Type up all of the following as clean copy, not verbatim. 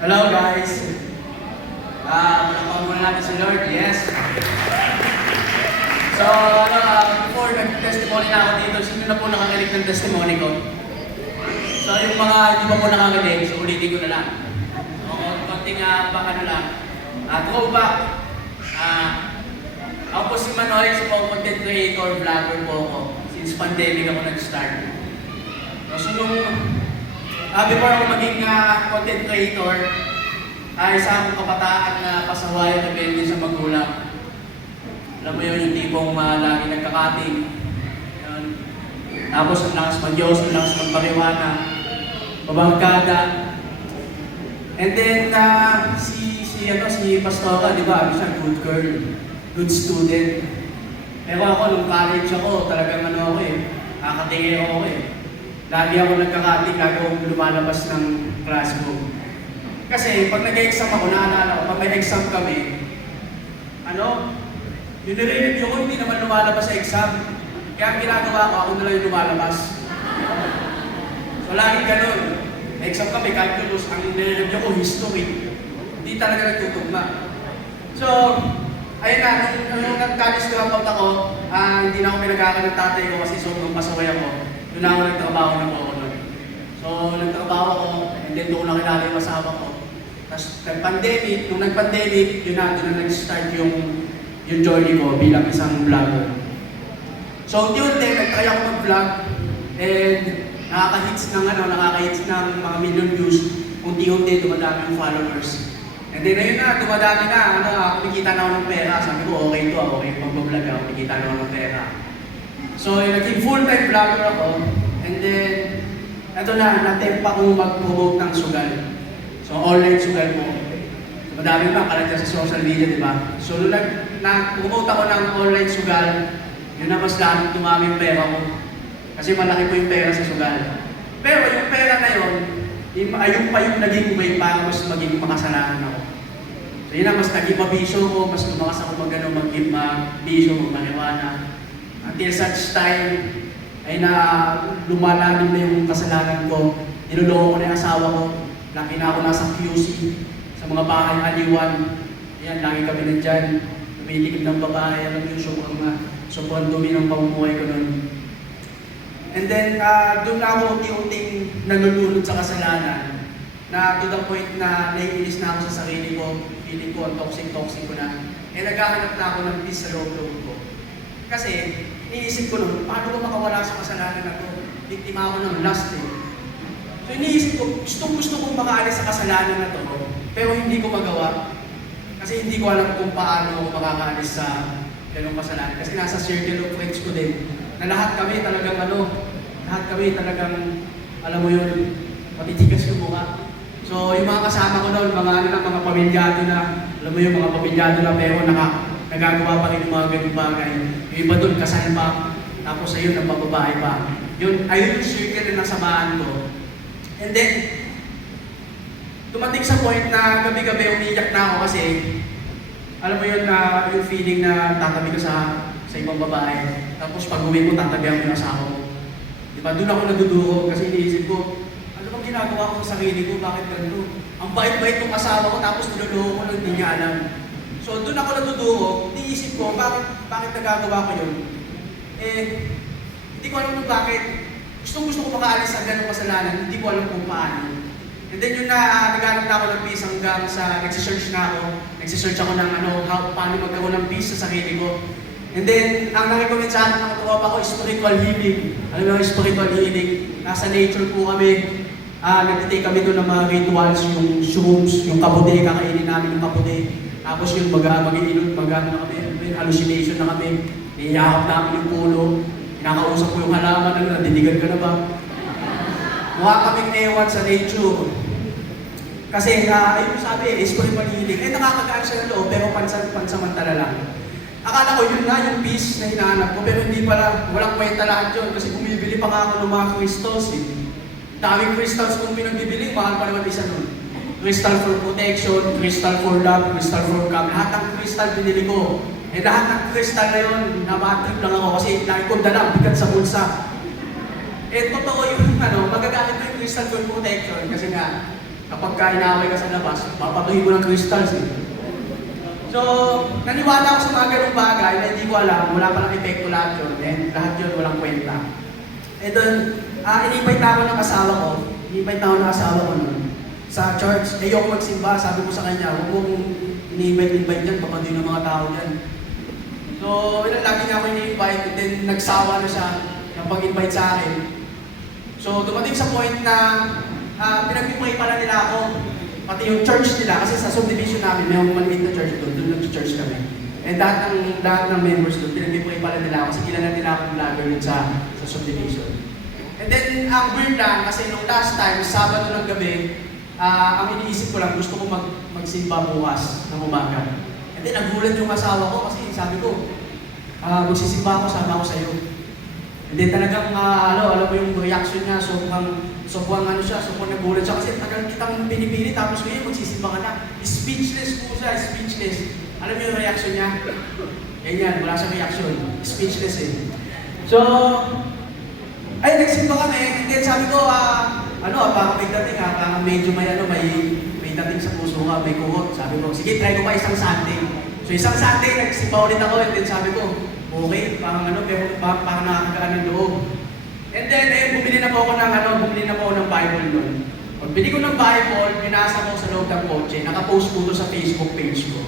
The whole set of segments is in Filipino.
Hello guys! Palakpakan muna natin si Lord, yes! So, before nag-testimony na ako dito, sino na po nakakarinig ng testimony ko? So, yung mga hindi pa po nakakarinig, so ulitin ko na lang. So, konting throwback. Ako po si Manoy, so content creator, vlogger po ako. Since pandemic ako nag-start. So, before ako maging content creator, isa akong kabataan na pasaway at rebelde sa magulang. Alam mo yun, yung tipong lagi nagkakating. Yun. Tapos ang lakas mag-Diyos, ang lakas magpariwana, babangkada. And then, si Pastora, di ba, siya good girl, good student. Pero ako, nung college ako, talagang akadengero ako eh. Lagi ako nagkakating, lagi akong lumalabas ng classroom. Kasi pag nag-exam ako, naalala ko, pag may exam kami, yung nire-review ko, hindi naman lumalabas sa exam. Kaya ang ginagawa ko, ako na lang yung lumalabas. So laging ganun. Exam kami, calculus, ang nire-review ko, history. Hindi talaga nagtutugma. So, ayun na, nung nag-college dropout ako, hindi na ako pinag-aaral ng tatay ko kasi sobrang pasaway ako. Doon na ako nagtrabaho na po ako doon. So, nagtrabaho ako, and then doon na kilala yung asawa ko. Tapos, nung nag-pandemic, yun na, doon na nag-start yung journey ko bilang isang vlogger. So, unti-unti, nag-try ako mag-vlog, and nakaka-hits ng mga million views, unti-unti, dumadami yung followers. And then, ayun na, dumadami na, kumikita na ako ng pera. Sabi ko, okay ito, okay, pag-vlog ako, kumikita na ako ng pera. So, naging full-time vlogger ako, and then, ito na, natempa kong mag-promote ng sugal. So, online sugal po. So, madami pa, kalat sa social media, di ba? So, nung nag-promote ako ng online sugal, yun na mas lalong tumami yung pera ko. Kasi malaki po yung pera sa sugal. Pero yung pera na yun, ayun pa yung naging way para mas maging makasalanan ako. So, yun na, mas naging mabisyo ko, mas lumakas ako mag-bisyo, mag-marijuana. Until such time, ay na lumalalim na yung kasalanan ko. Niloloko ko na yung asawa ko. Laki na ako nasa QC, sa mga bahay aliwan. Yan, lagi kami nandyan. Tumitikip ng babae. Alam mo yung sobrang dumi ng pamumuhay ko nun. And then, doon na ako unti-unting nanulunod sa kasalanan. Na to the point na naiinis na ako sa sarili ko. Feeling ko, ang toxic ko na. Eh, naghahanap na ako ng peace sa loob ko. Kasi, iniisip ko nun, paano ko makawala sa kasalanan na to? Biktima ako ng lust eh. So iniisip ko, gusto kong makaalis sa kasalanan na to, pero hindi ko magawa. Kasi hindi ko alam kung paano ako makakaalis sa ganong kasalanan. Kasi nasa circle of friends ko din, na lahat kami talagang alam mo yun, matitigas yung mukha. So yung mga kasama ko noon, mga pamilyado na, alam mo yung mga pamilyado na pero nagagawa pa rin yung mga ganung bagay. Yung iba doon, kasal pa. Tapos ayun, nagpababae pa. Ayun yung circle na nasamahan ko. And then, dumating sa point na gabi-gabi umiiyak na ako kasi alam mo yun na yung feeling na tatabi ka sa ibang babae. Tapos pag uwi mo, tatabihan mo yung asawa ko. Diba? Doon ako nadudurog kasi iniisip ko, ano bang ginagawa ko sa sarili ko? Bakit ganito? Ang bait-bait ng asawa ko tapos niloloko ko lang, hindi niya alam. So doon ako natuturo, iniisip ko, bakit nagagawa ko yun? Hindi ko alam kung bakit. Gusto ko makaalis sa ganong kasalanan, hindi ko alam kung paano. And then yun na, naghanap na ako ng peace hanggang sa nagsisearch ako ng paano magkaroon ng peace sa sarili ko. And then, ang nakikomment sa akin ng tropa ko, spiritual healing. Alam mo yung spiritual healing? Nasa nature po kami. Nagtitake kami doon ng mga rituals, yung shrooms, yung kaputi, kakainin namin yung kaputi. Tapos yun, hallucination na kami. Niyakap namin yung pulo. Kinakausap ko yung halaman, nadinigan ka na ba? Mukha kaming ewan sa nature. Kasi, ayun sabi, spiritual healing. Nakakagaan siya ng loob, pero pansamantala lang. Akala ko yun na yung peace na hinahanap ko, pero hindi pala, walang kwenta lahat yun. Kasi bumibili pa nga ako ng mga crystals eh. Daming crystals kung pinagbibili, mahal pa naman isa nun. Crystal for protection, crystal for love, crystal for calm. Lahat ng crystal binili ko. Lahat ng crystal na yun, nabatrip lang ako kasi lagi kong dala, bigat sa bulsa. Totoo yung magagamit ko yung crystal for protection kasi nga, Kapag inaaway ka sa labas, papatuhin mo ng crystals eh. So, naniwala ako sa mga ganung bagay na hindi ko alam, wala palang epekto lahat yun, and lahat yun walang kwenta. And then, in-invite ako ng asawa ko, nun, sa church, ayoko magsimba, sabi ko sa kanya, huwag mong ini-invite dyan, papadoy ng mga tao dyan. So, lagi niya ako ini-invite, and then nagsawa na siya ng pag-invite sa akin. So, dumating sa point na pinag-pray pala nila ako, pati yung church nila, kasi sa subdivision namin, may maliit na church doon nag-church kami. And lahat ng members doon, pinag-pray pala nila ako, kasi kilala nila akong vlogger yun sa subdivision. And then, ang weird lang, kasi nung last time, Sabado ng gabi, ang iniisip ko lang, gusto ko magsimba bukas ng umaga. And then, nagulat yung asawa ko, kasi sabi ko, magsisimba ako, sama ko sa'yo. And then talagang, alam mo yung reaction niya, sobrang nagulat siya, kasi tagal kitang pinipili, tapos ngayon magsisimba ka na. Speechless po siya, speechless. Alam mo yung reaction niya? Ganyan, wala siyang reaction. Speechless eh. So, ay, nagsimba kami, and then sabi ko, parang may dating parang medyo may dating sa puso ka, may kuhot. Sabi ko, sige, try ko pa isang Sunday. So isang Sunday, nagsimba ulit ako, and then sabi ko, okay, pero parang nakakagaan ng loob. And then, bumili na po ako ng Bible noon. Pagbili ko ng Bible, pinasa ko sa loob ng kotse, nakapost po ito sa Facebook page ko.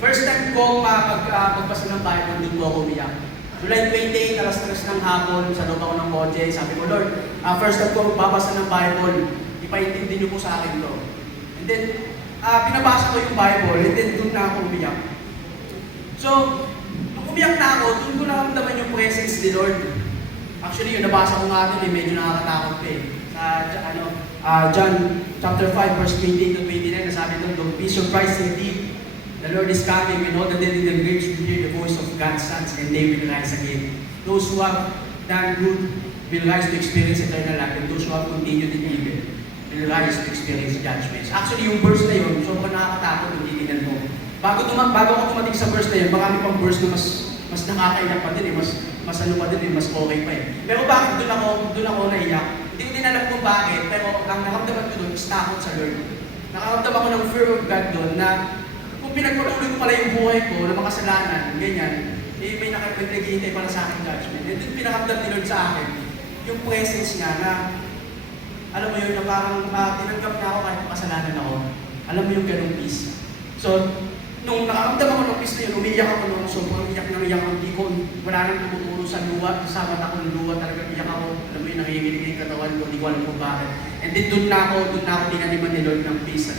First time ko magbasa ng Bible, doon po ako umiyak. July 28, alas-alas ng hapon, sa loob ako ng kotse, sabi ko, Lord, first time ko babasa ng Bible, ipaintindi niyo po sa akin to. And then, pinabasa ko yung Bible, and then doon na ako umiyak. So, nung umiyak na ako, doon ko nakamdaman yung presence ni Lord. Actually, yung nabasa ko nga doon, medyo nakakatakot pa eh. John chapter 5, verse 20 to 29, nasabi doon, don't be surprised indeed. The Lord is coming, and all the dead in the graves will hear the voice of God's sons, and they will rise again. Those who have done good will rise to experience eternal life, and those who have continued in evil will rise to experience judgments. Actually, yung verse na yun, sobrang nakakatakot kung titignan mo. Bago ako tumating sa verse na yun, marami pang verse na mas nakakaiyak pa din eh, mas okay pa eh. Pero bakit doon ako naiyak? Hindi ko din alam kung bakit, pero ang nakaramdaman ko doon is takot sa Lord. Nakaramdaman ako ng fear of God doon na kung pinagpatuloy ko pala yung buhay ko na makasalanan, ganyan, may naghihintay pala sa akin judgment. And then pinakamdam ni Lord sa akin, yung presence niya na, alam mo yun, na parang tinanggap niya ako kahit makasalanan ako. Alam mo yung ganung peace. So, nung nakakamdam ako ng peace na yun, umiyak ako nung sobrang iyak ako, hindi ko, wala nang tumuturo sa luwa, sa mata ko ng luwa, talaga iyak ako. Alam mo yun, nanginginig yung katawan ko, hindi ko alam kung bakit. And then doon na ako tinaniman ni Lord ng peace,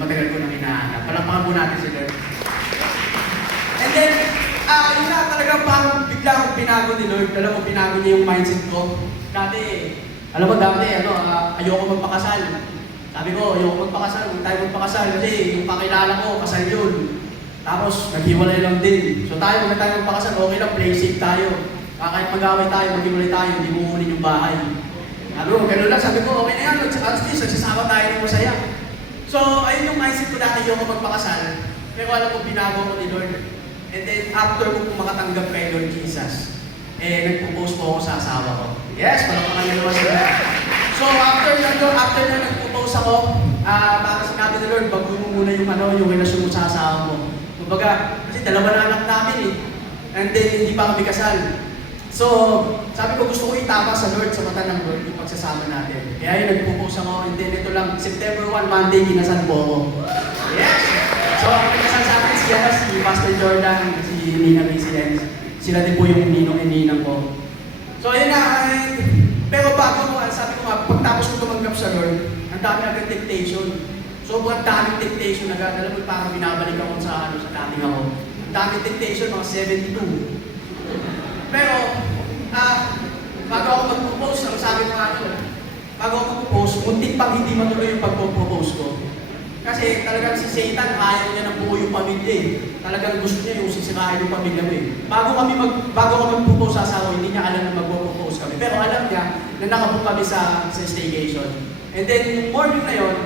matagal ko nang hinahanap. Palakpakan po natin si Lord. And then, yun na talagang parang bigla akong binago ni Lord. Alam mo, binago niya yung mindset ko. Dati, ayoko magpakasal. Sabi ko, ayoko magpakasal, huwag tayo magpakasal. Kasi yung pakilala ko, kasal yun. Tapos, naghiwalay lang din. So huwag na tayo magpakasal, okay lang, play safe tayo. Kahit mag-away tayo, maghiwalay tayo, hindi mo kunin yung bahay. Ganun lang, sabi ko, okay na yan, at least, nagsasama tayo ng masaya. So, ayun yung mindset ko dati, ayoko magpakasal. Pero alam ko, binago ko ni Lord. And then, after ko makatanggap kay Lord Jesus, nagpo-post po ako sa asawa ko. Yes, palakpakan niyo naman sila. So, after na nagpo-post ako, para sinabi ni Lord, baguhin mo muna yung relasyon mo sa asawa mo. Kumbaga, kasi dalawa na anak namin eh. And then, hindi pa kami kasal. So, sabi ko, gusto ko itama sa Lord, sa mata ng Lord, yung pagsasama natin. Kaya yun, nagpo-post ako, and then ito lang, September 1, Monday, kinasal po ako. Yes! So, ang kinasal sa akin, si Pastor Jordan, si Nina Residence. Sila din po yung ninong and ninang ko. So, ayun na, pero bago ko, sabi ko nga, pagtapos ko tumanggap sa Lord, ang dami agad temptation. Sobrang daming temptation agad. Alam mo, parang binabalik ako sa dating ako. Ang daming temptation, mga 72. Pero, bago ako mag-propose, ang sabi ko bago ako mag-propose, muntik pang hindi matuloy yung pag-propose ko. Kasi talagang si Satan, ayaw niya ng buo yung pamilya eh. Talagang gusto niya yung sisirahin yung pamilya mo eh. Bago ako mag-propose sa asawa, hindi niya alam na mag-propose kami. Pero alam niya na nakabook kami sa staycation. And then, yung morning na yon,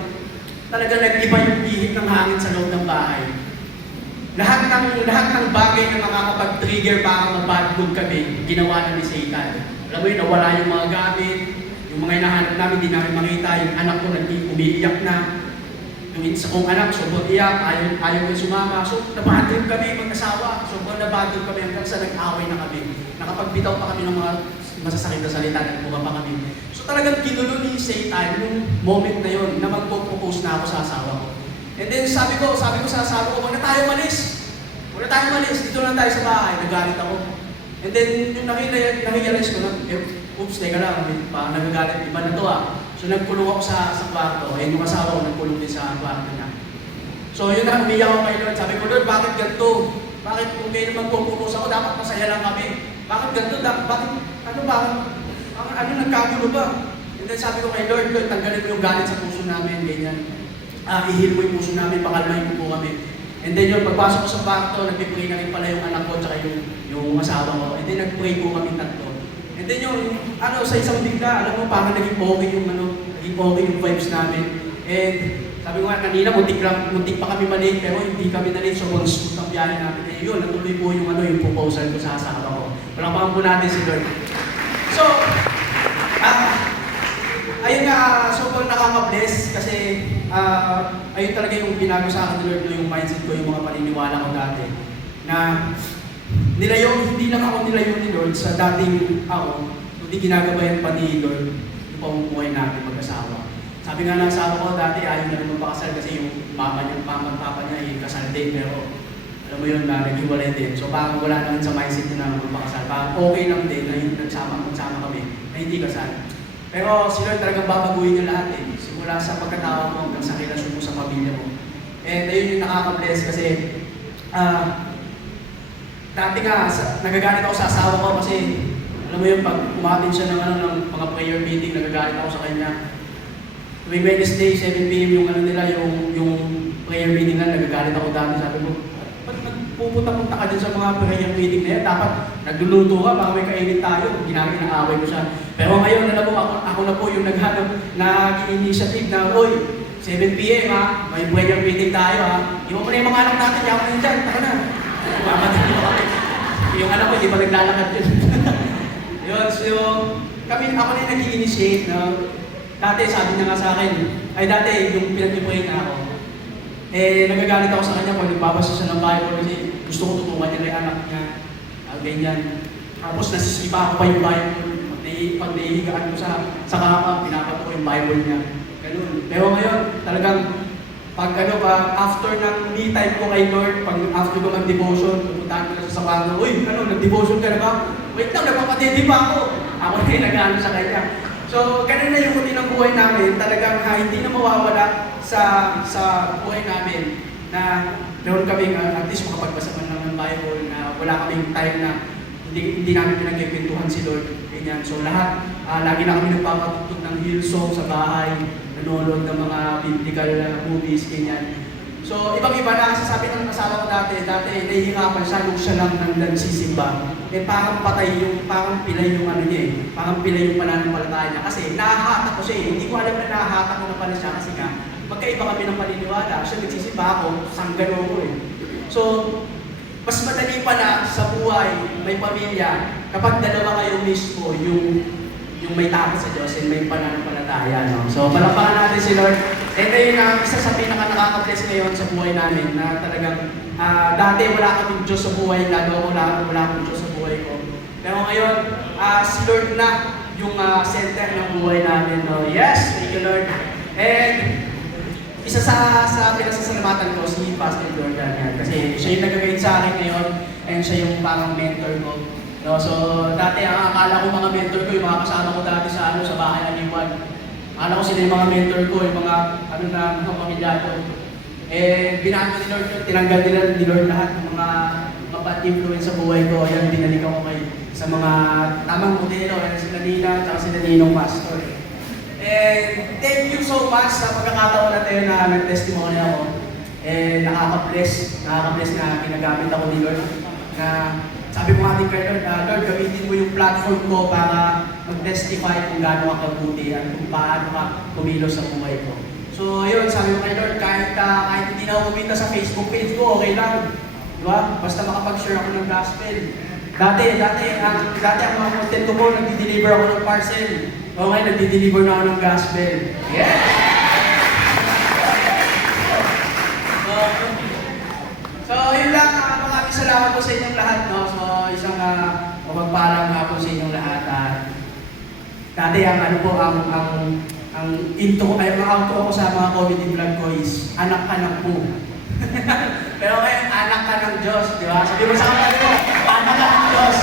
talagang nag-iba yung ihip ng hangin sa loob ng bahay. Lahat ng bagay na makakapag-trigger para mag-bad mood kami, ginawa na ni Satan. Alam mo yun, nawala yung mga gamit, yung mga hinahanap namin, di namin makita, yung anak ko umiiyak na. kung anak, sobrang iyak, ayaw yung sumama. So, nabadol kami mag-asawa. Sobrang nabadol kami hanggang sa nag-away na kami. Nakapagbitaw pa kami ng mga masasakit na salita, nagbuka pa kami. So talagang ginulo ni Satan yung moment na yon na magpo-propose na ako sa asawa ko. And then sabi ko sa asawa ko, huwag na tayo malis. Dito lang tayo sa bahay. Nagalit ako. And then yung nakirealize ko na, oops, teka lang, nagagalit, iba na to ah. So nagkulong ako sa kwarto, yung asawa ko nagkulong din sa kwarto niya. So yun na, umiyak ako kay Lord. Sabi ko, Lord, bakit ganito? Bakit kung kayo naman pupupos ako, dapat masaya lang kami. Bakit ganito? Bakit nagkagulo ba? And then sabi ko kay Lord, tanggalin mo yung galit sa puso namin, ganyan. Ihil mo yung puso namin, pakalmahin mo po kami. And then yun, pagpasok ko sa kwarto, nagpipray na rin pala yung anak ko, tsaka yung asawa ko. And then nagpray po kami tatlo. And then yung, sa isang bigla, alam mo, parang naging okay yung vibes namin. And sabi ko nga, kanina, muntik pa kami malate, pero hindi kami nalate, so kung smooth ang biyahe namin. Eh yun, natuloy po yung proposal ko sa asawa ko. Palakpakan po natin si Lord. So, ayun nga, sobrang nakaka-bless kasi ayun talaga yung binago sa akin ni Lord, yung mindset ko, yung mga paniniwala ko dati. Na hindi lang ako nilayo ni Lord sa dating ako, kundi ginagabayan pa ni Lord yung pamumuhay natin mag-asawa. Sabi nga ng asawa ko dati, ayaw na rin magpakasal kasi yung mama at papa niya kasal din, pero alam mo yun, naghiwalay din. So parang wala naman sa mindset niya na magpakasal. Parang okay lang din na yung nagsama kami na hindi kasal. Pero si Lord talagang babaguhin niya lahat eh. Simula sa pagkatao mo hanggang sa relasyon mo sa pamilya mo. And ayun yung nakaka-bless kasi dati nga, nagagalit ako sa asawa ko kasi alam mo yun, pag umatin siya ng mga prayer meeting, nagagalit ako sa kanya. Tuwing Wednesday, 7 p.m. yung prayer meeting na, nagagalit ako dati. Sabi ko, ba't nagpupunta-punta ka din sa mga prayer meeting na yan? Dapat nagluluto ka, baka may kainin tayo. Ginawin ko siya. Pero ngayon, alam mo, ako na po yung nag-initiative na, oy, 7 p.m. ha, may prayer meeting tayo ha. Iwan mo na yung mga anak natin, yaman na dyan, taka na. Yung anak ko, hindi pa naglalakad yun. Yun, so, ako na yung nag-i-initiate na, dati sabi niya nga sa akin, yung pinag-pray na ako, nagagalit ako sa kanya pag nagbabasa siya ng Bible kasi gusto ko tutukan niya yung anak niya, ganyan. Tapos nasisipa ako pa yung Bible, pag naihigaan ko sa kama, pinapato ko yung Bible niya. Ganun. Pero ngayon, talagang, pag after ng me time ko kay Lord, after ko mag-devotion, pupuntahan ko na sa kwarto, uy, nag-devotion ka na ba? Wait lang, nagpapatindi pa ako. Ako na yung nag-ano sa kanya. So, ganun na yung routine ng buhay namin, talagang hindi na mawawala sa buhay namin na meron kami at least makapagbasa man lang ng Bible na wala kaming time na hindi namin pinagkikwentuhan si Lord. Ganyan. So lahat, lagi na kami nagpapatugtog ng Hillsong sa bahay, nanonood ng mga biblical movies, ganyan. So, ibang-iba na sasabi ng asawa ko dati nahihirapan siya nung siya lang nagsisimba. Parang parang pilay yung parang pilay yung pananampalataya niya. Kasi nahahatak ko siya hindi ko alam na nahahatak ko na pala siya kasi nga, magkaiba kami ng paniniwala. Siya nagsisimba ako, sanggano ko So, mas madali pala sa buhay, may pamilya, kapag dalawa kayo mismo, yung may takot sa Diyos and may pananampalataya. No? So, palakpakan natin si Lord. And ayun na, isa sa pinaka-nakaka-bless ngayon sa buhay namin na talagang dati wala kaming Diyos sa buhay, lalo wala akong Diyos sa buhay ko. Pero ngayon, si Lord na yung center ng buhay namin. No? Yes, thank you Lord. And isa sa pinasasalamatan ko si Pastor Jordan yan. Kasi siya yung nag-guide sa akin ngayon and siya yung parang mentor ko. No? So dati ang akala ko mga mentor ko, yung mga kasama ko dati sa bahay Aliwan. Akala ko sila yung mga mentor ko, yung mga mga pamilyado. Binago ni Lord yun, tinanggal ni Lord lahat ng mga bad influence sa buhay ko. Yan, binalikan ko sa mga tamang modelo, sila Nina, at sila Ninong Pastor. Thank you so much sa pagkakataon natin na nag-testimony ako. Nakaka-bless na ginagamit ako ni Lord. Na sabi ko nga din kay Lord, Lord, gamitin mo yung platform ko para mag-testify kung gaano ka kabuti at kung paano ka kumilos sa buhay ko. So, ayun, sabi ko kay Lord, kahit hindi na ako kumita sa Facebook page ko, okay lang. Diba? Basta makapag-share ako ng gospel. Dati ang mga content ko po, nagdi-deliver ako ng parcel. Okay, nagdi-deliver na ako ng gospel. Yeah! hapon po sa inyong lahat, no? So, isang mapagpalang hapon sa inyong lahat. Dati ang ano po, ang intro ko, ay ang outro ko sa mga comedy vlog ko is, anak ka ng po. Pero ngayon, anak ka ng Diyos, di ba? Sabi mo sa kapatid ko, anak ka ng Diyos.